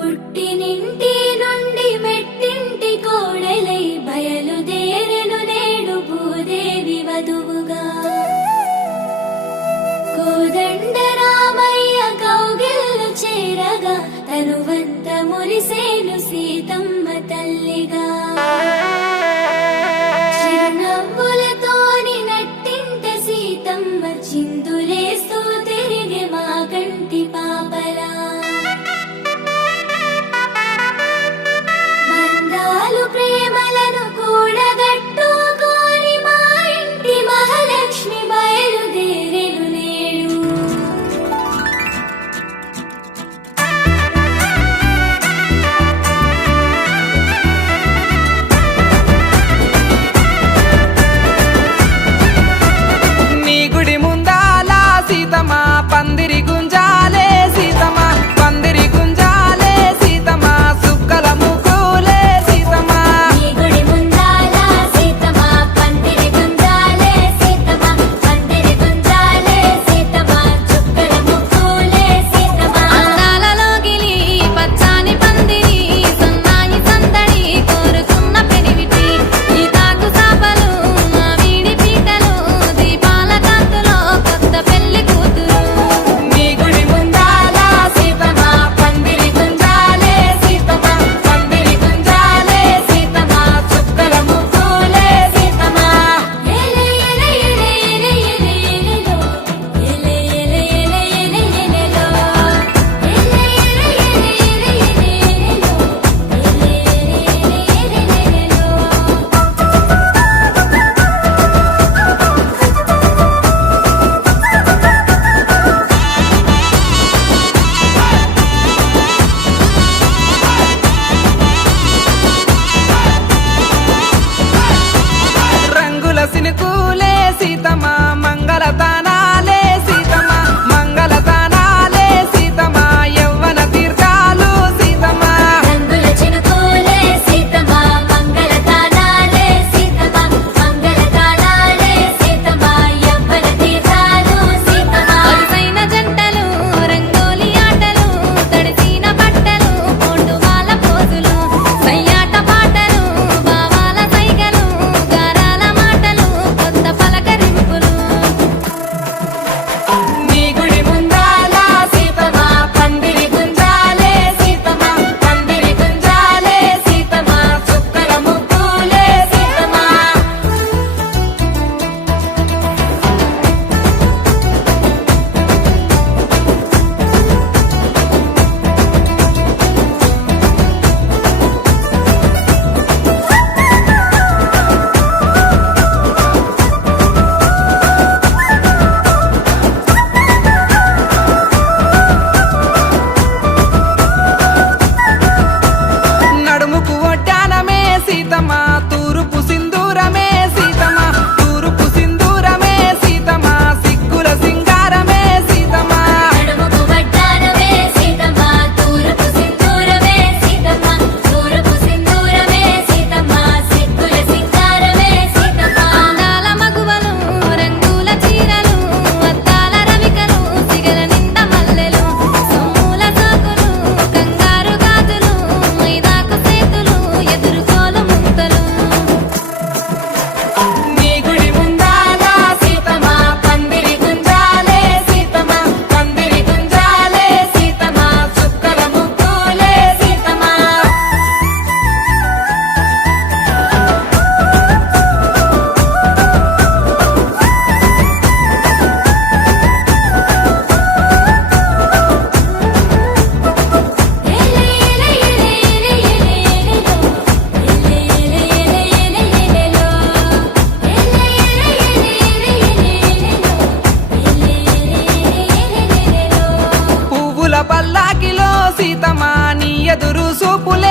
పుట్టినింటి నుండి మెట్టింటి కోడలై బయలుదేరెను నేడు భూదేవి వధువుగా. కోదండ రామయ్య కౌగిళ్ళు చేరగా తనువంత మురిసేను సీతమ్మ తల్లిగా. చిరునవ్వులతోని నట్టింట సీతమ్మ చిందులేస్తూ తిరిగి మా కంటి పాపలా. ప్రేమలను కూడగట్టుకొని మా ఇంటి మహాలక్ష్మి బయలుదేరెను నేడు. నీ గుడి ముందాల సీతమ్మ పందిరి గుంజాలే సీతమ్మ పందిరి గుంజాలే సీతమ్మ సుక్కల ముగ్గులే సినుకులే సీతమ్మ మంగళతానాలే సీతమ్మ మంగళతానాలే సీతమ్మ యవ్వన తీర్థాలు సీతమ్మ. రంగుల చినుకులే సీతమ్మ మంగళతానాలే సీతమ్మ మంగళతానాలే సీతమ్మ యవ్వన తీర్థాలు సీతమ్మ. వరుసైన జంటలు రంగోలి ఆటలు తడిసిన బట్టలు పోటు వాళ్ళ పోజులు సయ్యాట పాటలు బావాల సైగలు గారాల మాటలు కొత్త పలకరింపులు. నీ గుడి ముందాల సీతమ్మ పందిరి గుంజాలే సీతమ్మ పందిరి గుంజాలే సీతమ్మ చుక్కల ముగ్గులే సీతమ్మ. నడుముకు ఒడ్డానమే సీతమ్మ తూరుపు సింధూరమే సీతమ్మ తూరుపు సింధూరమే సీతమ్మ సిగ్గుల సింగారమే సీతమ్మ. నడుముకు వడ్డానమే సీతమ్మ తూరుపు సింధూరమే సీతమ్మ తూరుపు సింధూరమే సీతమ్మ సిగ్గుల సింగారమే సీతమ్మ. అందాల మగువలు రంగుల చీరలు అద్దాల రవికలు సిగల నిండా మల్లెలు సొమ్ముల సోకులు కంగారు గాజులు మైదాకు సేతులు ఎదురుకోలు ముంతలు. నీ గుడి ముందాల సీతమ్మ పందిరి గుంజాలే సీతమ్మ పందిరి గుంజాలే సీతమ్మ చుక్కల ముగ్గులే సీతమ్మ. పువ్వుల పల్లాకిలో సీతమ్మ నీ ఎదురు చూపులే